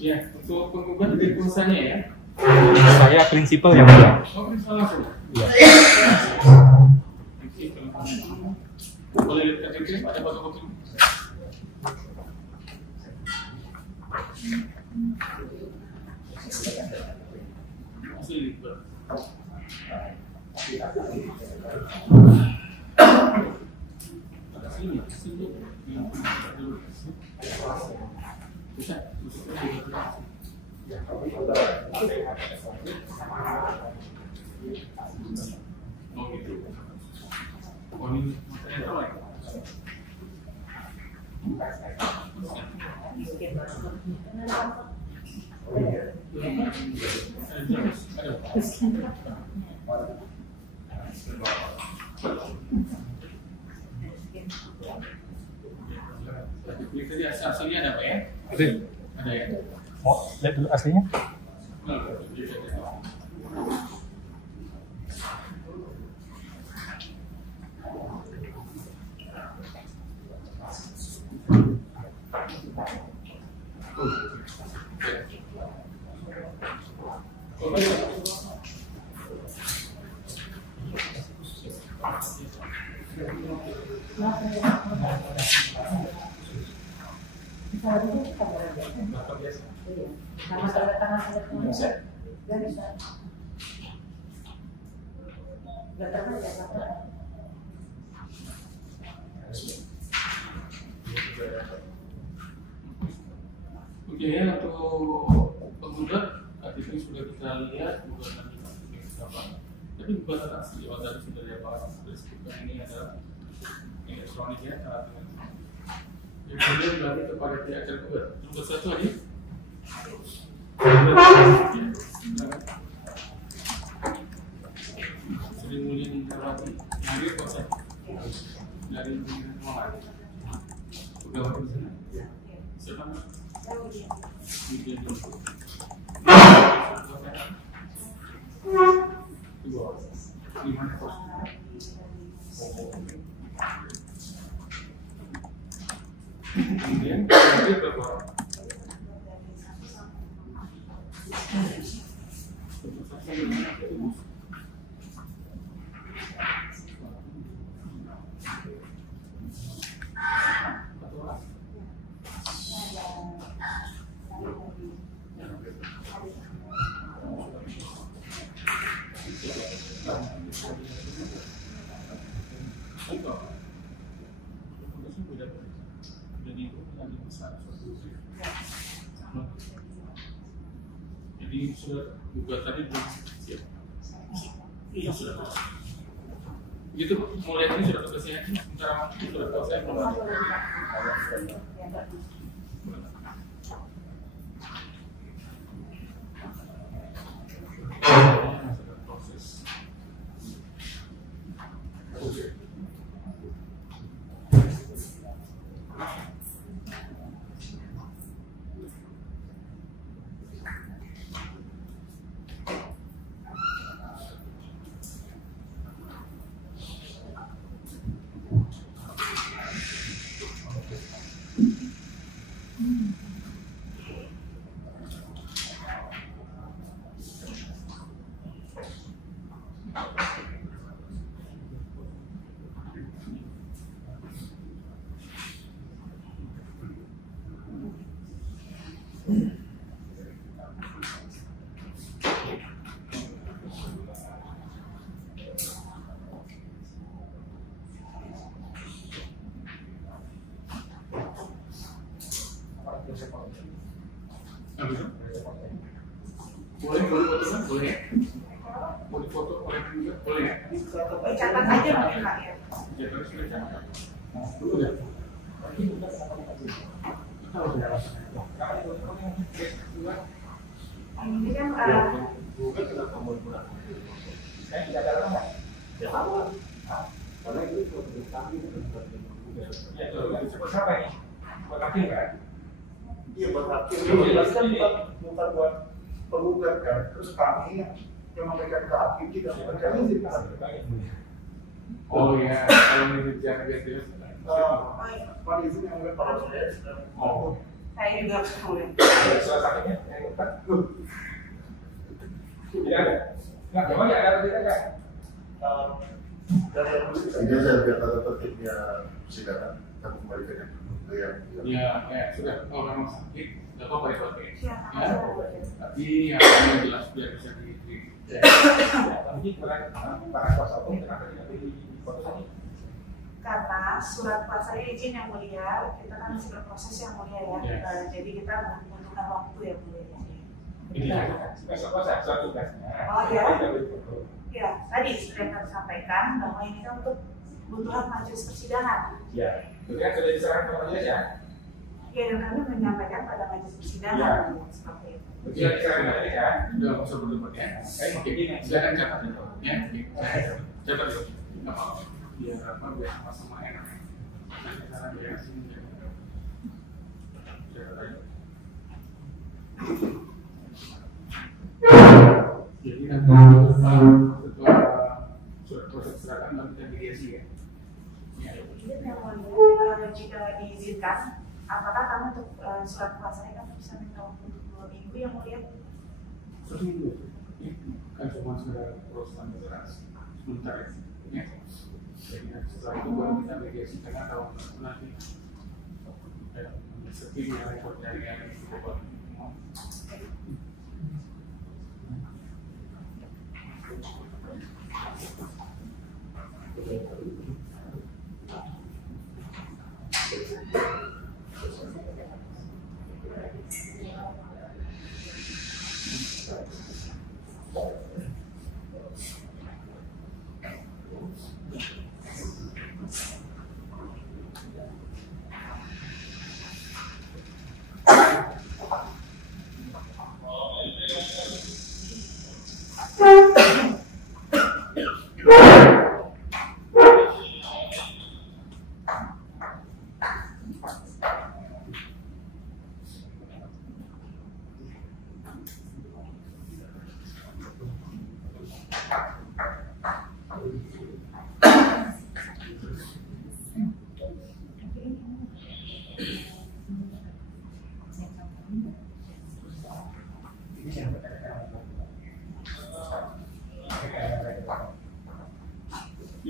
Ya, untuk penggugat dari perusahaannya ya. Saya prinsipal yang mulia. Oh, prinsipal langsung. Iya. Boleh lihat KTP, ada fotokopi. Asli, oh gitu. Oh ini material apa ya? Tadi aslinya ada apa ya? Ada ya? Mau lihat dulu aslinya? Oke ya, untuk penggugat tadi sudah kita lihat gugatan apa, tapi gugatan asli tadi sudah dapat disebutkan ini adalah elektronik ya, alat yang kemudian berarti kepada pihak tergugat. Nomor satu ini Sri Mulyani Indrawati hadir konsep dari Muhammad pegawai di sana. Siapa? Kemudian berapa? Jadi sudah gugatannya belum siap. Iya sudah. Gitu mulai ini sudah tugasnya. Sementara sudah tahu saya belum ada. Proses. Oke. Boleh foto kan? Boleh. Boleh foto, boleh juga, boleh. Catat aja Pak ya. Ya, terus sudah catat. Ini kan Bukan kenapa mau kurang? Saya tidak ada apa? Ya apa? Karena itu kami Ya, itu Siapa ini? Buat hakim kan? iya buat hakim. Jelas kan bukan buat penggugat kan. Terus kami yang memberikan ke hakim tidak memberikan izin kan. oh ya, kalau ini bicara gitu. Pak izin yang oleh para saya. Oh. Saya juga boleh. Surat sakitnya, tidak ada. Nggak, memang ya ada tidak ada. Dari yang dulu ini saya biar tata tertibnya persidangan, kita kembalikan yang dulu ke yang Ya, sudah. Kalau memang sakit, nggak apa-apa dipakai. Silakan. Ya, tapi yang jelas biar bisa diterima. Tapi para kuasa hukum kenapa tidak pilih foto saja? Karena surat kuasa izin yang mulia, kita kan masih berproses yang mulia ya. Ya. Jadi kita membutuhkan waktu yang mulia. Ini Besok kuasa, surat tugasnya. Oh, iya. Tidak boleh foto. Ya, tadi sudah kami sampaikan bahwa ini kan untuk kebutuhan majelis persidangan. Ya, itu kan sudah diserahkan ke majelis ya. Ya, dan kami menyampaikan pada majelis persidangan seperti itu. Sudah diserahkan ke majelis ya. udah nggak usah berdebat ya. Oke, silakan catat itu. Ya, catat itu. Nggak apa-apa. Biar apa? Biar sama-sama enak. Nanti cara beresin. Catat aja. Jadi nanti setelah surat proses serahkan nanti kita mediasi ya. Ya. Izin yang mulia, jika diizinkan, apakah kami untuk surat kuasanya kan bisa minta waktu untuk 2 minggu yang mulia? Seminggu. Ya. Kan cuma sudah proses beras sebentar ya. Jadi setelah itu baru kita mediasi karena tahun nanti seperti yang repot dari yang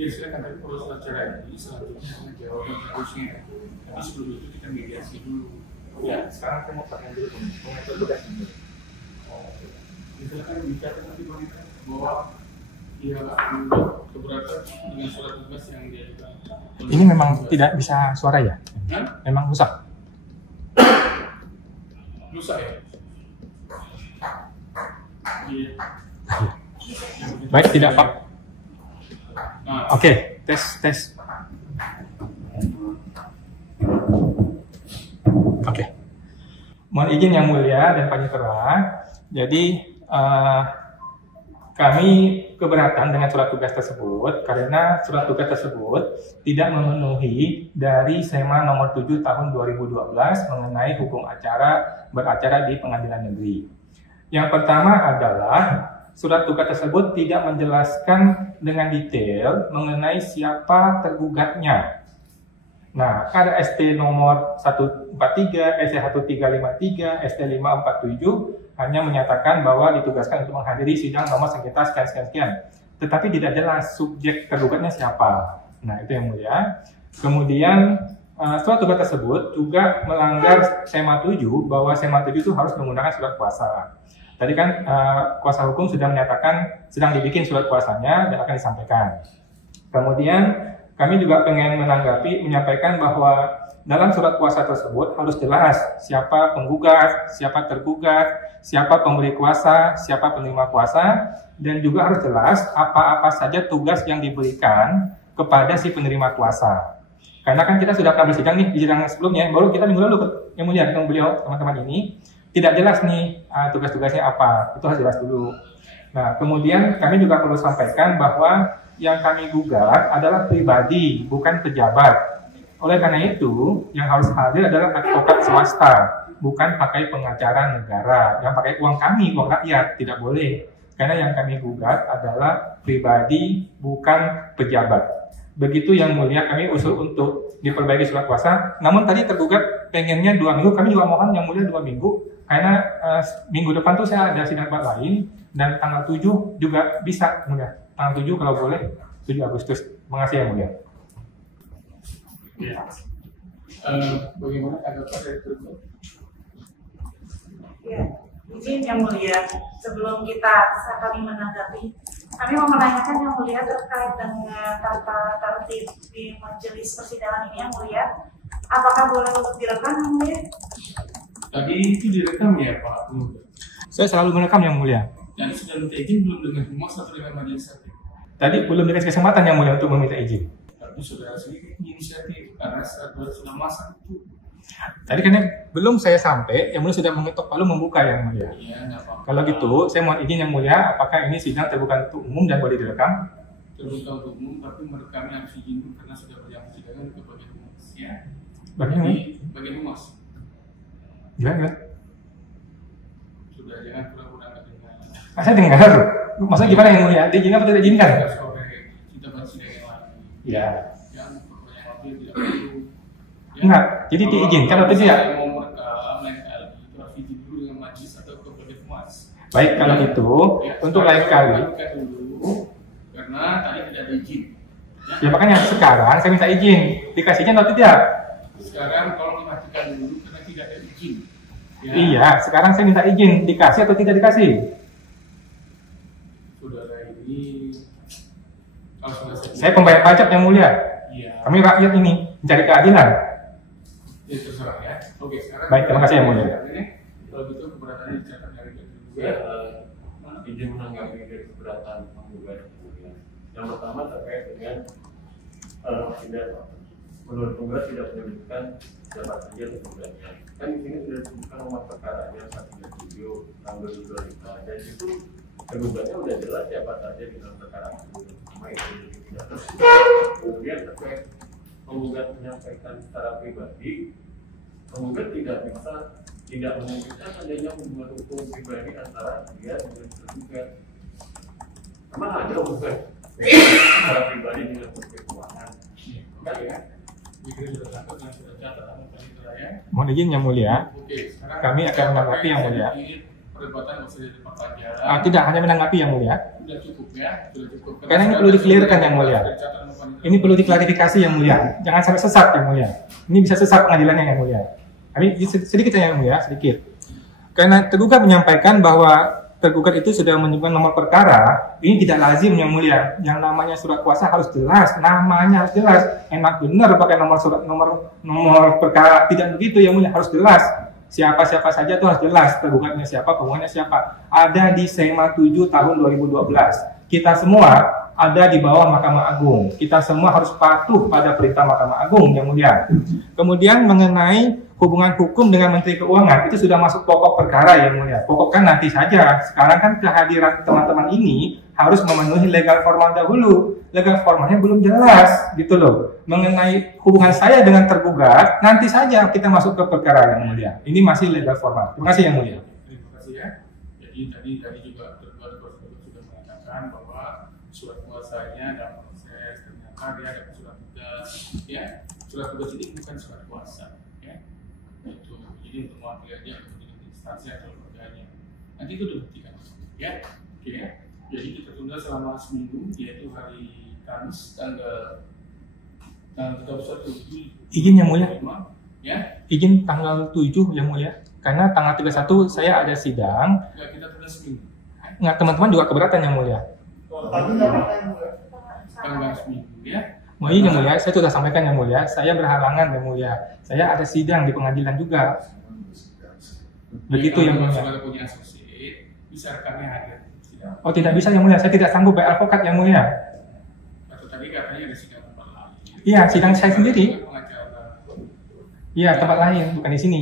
ya silakan, tapi kalau secara ini selanjutnya menjawab terusnya. Tapi sebelum itu kita mediasi dulu. Ya, sekarang saya mau tanya dulu mengatur tugas. Silakan bicara nanti bahwa ia keberatan dengan surat tugas yang diajukan. Ini memang tidak bisa suara ya? Hah? Memang rusak. Rusak ya? Iya. Baik, tidak Pak. Nah, Oke, tes. Oke. Mohon izin yang mulia dan panitera. Jadi kami keberatan dengan surat tugas tersebut karena surat tugas tersebut tidak memenuhi dari SEMA nomor 7 tahun 2012 mengenai hukum acara beracara di pengadilan negeri. Yang pertama adalah surat tugas tersebut tidak menjelaskan dengan detail mengenai siapa tergugatnya. Nah, ada ST nomor 143, ST 1353, ST 547 hanya menyatakan bahwa ditugaskan untuk menghadiri sidang nomor sengketa sekian. Tetapi tidak jelas subjek tergugatnya siapa. Nah, itu yang mulia. Kemudian surat tugas tersebut juga melanggar SEMA 7 bahwa SEMA 7 itu harus menggunakan surat kuasa. Tadi kan kuasa hukum sudah menyatakan sedang dibikin surat kuasanya dan akan disampaikan. Kemudian kami juga pengen menyampaikan bahwa dalam surat kuasa tersebut harus jelas siapa penggugat, siapa tergugat, siapa pemberi kuasa, siapa penerima kuasa, dan juga harus jelas apa-apa saja tugas yang diberikan kepada si penerima kuasa. Karena kan kita sudah pernah bersidang nih di sidang sebelumnya, baru kita minggu lalu yang mulia ketemu beliau teman-teman ini tidak jelas nih tugas-tugasnya apa, itu harus jelas dulu. Nah, kemudian kami juga perlu sampaikan bahwa yang kami gugat adalah pribadi, bukan pejabat. Oleh karena itu, yang harus hadir adalah advokat swasta, bukan pakai pengacara negara, yang pakai uang kami, uang rakyat, tidak boleh. Karena yang kami gugat adalah pribadi, bukan pejabat. Begitu yang mulia, kami usul untuk diperbaiki surat kuasa. Namun tadi tergugat pengennya 2 minggu, kami juga mohon yang mulia 2 minggu, karena minggu depan tuh saya ada sidang debat lain, dan tanggal 7 juga bisa mulia. Tanggal 7 kalau boleh, 7 Agustus. Terima kasih yang mulia. Ya. Bagaimana tanggapan dari tergugat? Ya, izin yang mulia, sebelum kami menanggapi, kami mau menanyakan yang mulia terkait dengan tata tertib di majelis persidangan ini yang mulia. Apakah boleh untuk direkam yang mulia? Tadi itu direkam ya Pak? Saya selalu merekam yang mulia. Yang sudah minta izin belum dengan humas atau dengan majelis hakim? Tadi belum dikasih kesempatan yang mulia untuk meminta izin. Tapi saudara sendiri inisiatif karena sudah masak itu. Tadi kan belum saya sampai, yang mulia sudah mengetok palu membuka yang mulia. Iya, nggak apa-apa. Kalau gitu, saya mohon izin yang mulia, apakah ini sidang terbuka untuk umum dan boleh direkam? Terbuka untuk umum, tapi merekamnya harus izin dulu karena sudah berjalan persidangan ke bagian humas. Ya. Bagaimana? Bagian humas. Ya. Sudah jangan pura-pura nggak dengar. Saya dengar. Maksudnya gimana yang mulia? Diizinkan atau tidak diizinkan? Harus korek. Kita persidangan lagi. Ya. Yang pertanyaan lebih tidak perlu. Ya. Enggak, jadi diizinkan atau tidak? Saya mau merekam lain kali itu harus izin dulu dengan majelis atau ke bagian humas. Baik, kalau gitu, Ya, untuk lain kali. lakukan dulu karena tadi tidak ada izin. Ya makanya sekarang saya minta izin. Dikasih izin atau tidak? Sekarang tolong dimatikan dulu karena tidak ada izin. Ya. Iya, sekarang saya minta izin. Dikasih atau tidak dikasih? Saudara ini, kalau sudah Saya pembayar pajak yang mulia. Iya. Kami rakyat ini mencari keadilan. Ya terserah ya. Oke, sekarang. Baik, terima kasih yang mulia. Kalau gitu keberatan dicatat dari kedua. Ya, izin menanggapi dari keberatan penggugat. Yang pertama terkait dengan tidak menurut penggugat tidak menyebutkan siapa saja penggugatnya. Kan di sini sudah disebutkan nomor perkaranya 137 tahun 2025 dan itu penggugatnya sudah jelas siapa saja di dalam perkara tersebut. Sama itu tidak tersebut. Kemudian terkait penggugat menyampaikan secara pribadi, penggugat tidak memungkinkan adanya hubungan hukum pribadi antara dia dengan tergugat. Memang ada hubungan secara pribadi dengan Menteri Keuangan. Kan ya? Jika sudah catat dan sudah catat ya. Mohon izin yang mulia. Oke, sekarang Kami akan menanggapi yang mulia. Perdebatan nggak usah jadi pelajaran. Tidak hanya menanggapi yang mulia. Sudah cukup ya, sudah cukup. Karena ini perlu dikelirkan yang mulia. Ini perlu diklarifikasi yang mulia. Jangan sampai sesat yang mulia. Ini bisa sesat pengadilannya yang mulia. Ini sedikit yang mulia, sedikit. Karena tergugat menyampaikan bahwa tergugat itu sudah menyebutkan nomor perkara, ini tidak lazim yang mulia. Yang namanya surat kuasa harus jelas, namanya harus jelas. Enak benar pakai nomor perkara, tidak begitu yang mulia, harus jelas. Siapa-siapa saja itu harus jelas, tergugatnya siapa, penggugatnya siapa. Ada di SEMA 7 tahun 2012. Kita semua ada di bawah Mahkamah Agung. Kita semua harus patuh pada perintah Mahkamah Agung yang mulia. Kemudian mengenai hubungan hukum dengan Menteri Keuangan, itu sudah masuk pokok perkara yang mulia. Pokok kan nanti saja. Sekarang kan kehadiran teman-teman ini harus memenuhi legal formal dahulu. Legal formalnya belum jelas, gitu loh. Mengenai hubungan saya dengan tergugat, nanti saja kita masuk ke perkara yang mulia. Ini masih legal formal. Terima kasih yang mulia. Terima kasih ya. Jadi tadi juga tergugat sudah mengatakan bahwa surat kuasanya dalam proses ternyata dia ada surat tugas. Ya, surat tugas ini bukan surat kuasa. Ya, itu jadi untuk mewakili aja untuk instansi atau lembaganya. Nanti itu dibuktikan. Ya, oke ya. Jadi kita tunda selama seminggu, yaitu hari Kamis tanggal 31 Juli. Izin yang mulia. Ya. Izin tanggal 7 yang mulia. Karena tanggal 31 saya ada sidang. Ya, kita tunda seminggu. Nggak, teman-teman juga keberatan yang mulia. Tadi nggak apa yang mulai. Tanggal seminggu ya. Mau izin yang mulia, saya sudah sampaikan yang mulia. Saya berhalangan yang mulia. Saya ada sidang di pengadilan juga. Begitu yang Kalau mulia. saudara punya asosiat, bisa rekannya hadir. Oh tidak bisa yang mulia, saya tidak sanggup bayar advokat yang mulia. Atau tadi katanya ada sidang tempat lain. Iya, sidang saya sendiri. Pengacara. Iya, tempat lain, bukan di sini.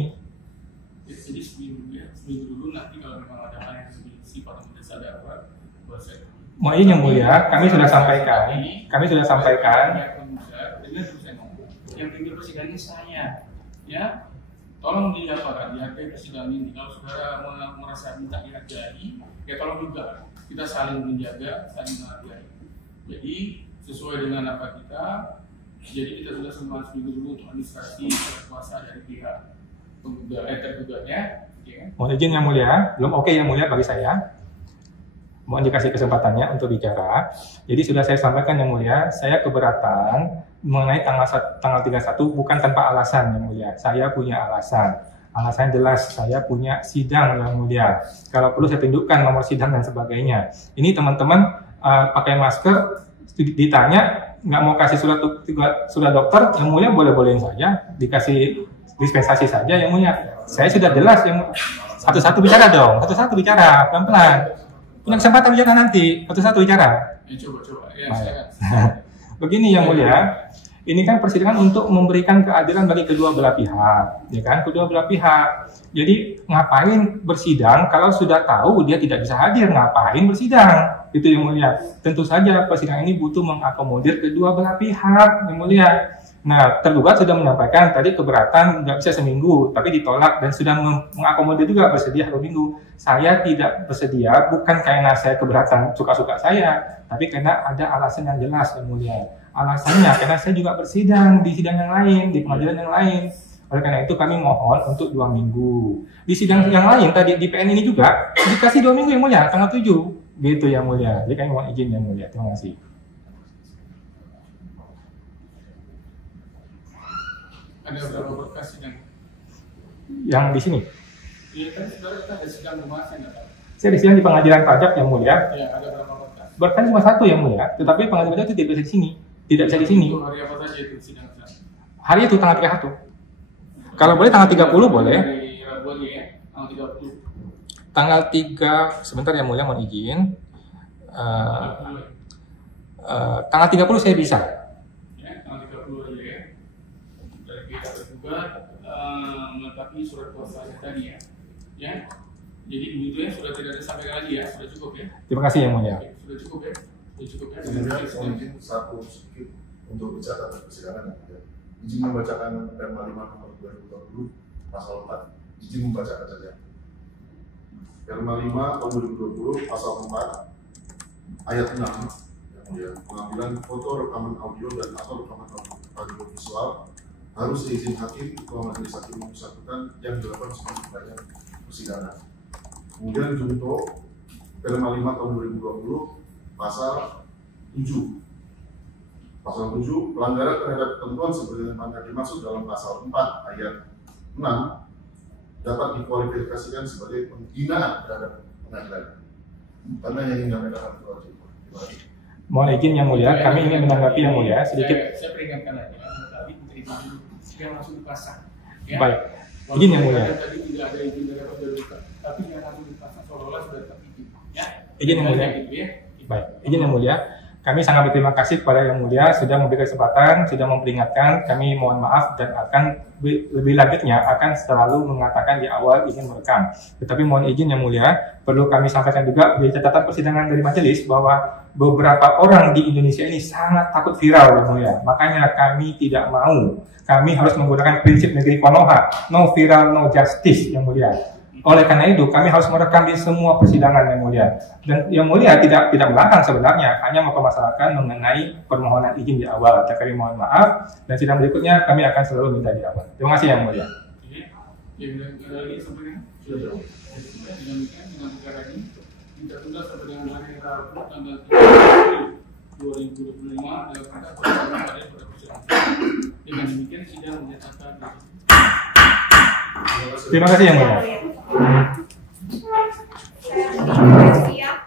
Jadi seminggu ya, seminggu dulu nanti kalau memang ada hal yang lebih sifat mendesak darurat, buat saya. Mau izin yang mulia, kami sudah sampaikan. Kami sudah sampaikan. Dengan saya ngomong, yang tinggal persidangan saya, ya. Tolong dihargai persidangan ini. Kalau saudara merasa minta dihargai, ya tolong juga kita saling menjaga, saling menghargai. Jadi sesuai dengan apa kita Jadi kita sudah sempat seminggu dulu untuk administrasi kuasa dari pihak tergugatnya. Mohon izin Yang Mulia, belum oke Yang Mulia bagi saya. Mohon dikasih kesempatannya untuk bicara. Jadi sudah saya sampaikan Yang Mulia, saya keberatan mengenai tanggal 31 bukan tanpa alasan Yang Mulia. Saya punya alasan. Alasan jelas, saya punya sidang Yang Mulia. Kalau perlu saya tunjukkan nomor sidang dan sebagainya. Ini teman-teman pakai masker, ditanya nggak mau kasih surat dokter, Yang Mulia boleh-bolehin saja, dikasih dispensasi saja Yang Mulia. Saya sudah jelas Yang satu-satu bicara dong, satu-satu bicara, pelan-pelan. Punya kesempatan bicara nanti, satu-satu bicara. Coba. Ya, Begini Yang Mulia, ini kan persidangan untuk memberikan keadilan bagi kedua belah pihak, ya kan? Kedua belah pihak. Jadi ngapain bersidang kalau sudah tahu dia tidak bisa hadir? Ngapain bersidang? Itu Yang Mulia. Tentu saja persidangan ini butuh mengakomodir kedua belah pihak, Yang Mulia. Nah, tergugat sudah menyampaikan tadi keberatan nggak bisa seminggu, tapi ditolak dan sudah mengakomodir juga bersedia 2 minggu. Saya tidak bersedia bukan karena saya keberatan suka-suka saya, tapi karena ada alasan yang jelas Yang Mulia. Alasannya karena saya juga bersidang di sidang yang lain, di pengadilan yang lain. Oleh karena itu kami mohon untuk 2 minggu. Di sidang yang lain tadi di PN ini juga dikasih 2 minggu Yang Mulia, tanggal 7. Gitu Yang Mulia. Jadi kami mohon izin Yang Mulia. Terima kasih. Ada berapa berkas sidang? Yang di sini. Iya kan sebenarnya kita ada sidang rumah ya. Saya di sidang di pengadilan pajak Yang Mulia. Ya, ada berapa berkas? Berkas cuma 1 Yang Mulia, tetapi pengadilan pajak itu tidak bisa di sini. Tidak bisa di sini. Itu hari apa saja itu sidang? Hari itu tanggal 31. Kalau boleh tanggal 30 boleh. Dari Rabu aja ya, tanggal 30. Tanggal 3, sebentar Yang Mulia mohon izin. Tanggal 30 saya bisa. Ya, tanggal 30 aja ya. Dari pihak tergugat melengkapi surat kuasa tadi ya. Ya. Jadi begitu ya, sudah tidak ada sampai lagi ya, sudah cukup ya. Terima kasih Yang Mulia. Oke, sudah cukup ya. Sudah cukup ya. Kemudian izin satu sedikit untuk bicara persidangan ya. Izin membacakan Perma 5 nomor 2020 pasal 4. Izin membacakan saja. Perma 5 tahun 2020 pasal 4 ayat 6 yang mulia, pengambilan foto, rekaman audio dan atau rekaman audio visual harus seizin hakim ketua majelis hakim yang bersangkutan yang dilakukan sebelum membaca persidangan. Kemudian junto Perma 5 tahun 2020 pasal 7. Pasal 7, pelanggaran terhadap ketentuan sebagaimana dimaksud dalam pasal 4 ayat 6 dapat dikualifikasikan sebagai penghinaan terhadap pengadilan. Karena yang ingin menyampaikan itu wajib. Terima kasih. Mohon izin Yang Mulia, kami ingin menanggapi Yang Mulia sedikit. Saya peringatkan aja, tadi menerima dulu, yang langsung dipasang. Ya. Baik, izin Yang Mulia. Tadi tidak ada izin dari pemerintah, tapi yang langsung dipasang seolah-olah sudah terpilih. Ya. Izin Yang Mulia. Gitu, ya. Baik, izin Yang Mulia. Kami sangat berterima kasih kepada Yang Mulia sudah memberi kesempatan, sudah memperingatkan. Kami mohon maaf dan akan lebih lanjutnya akan selalu mengatakan di awal ingin merekam. Tetapi mohon izin Yang Mulia, perlu kami sampaikan juga di catatan persidangan dari majelis bahwa beberapa orang di Indonesia ini sangat takut viral Yang Mulia. Makanya kami tidak mau. Kami harus menggunakan prinsip negeri Konoha, no viral, no justice Yang Mulia. Oleh karena itu, kami harus merekam di semua persidangan Yang Mulia. Dan Yang Mulia tidak melarang sebenarnya, hanya mempermasalahkan mengenai permohonan izin di awal. Kami mohon maaf, dan sidang berikutnya kami akan selalu minta di awal. Terima kasih Yang Mulia. Yang lagi sampai sudah dengan perkara ini kita tunda sampai dengan hari Rabu tanggal 3 Juli 2025 dalam rangka persidangan pada persidangan. Dengan demikian sidang menyatakan. Terima kasih Yang Mulia. Saya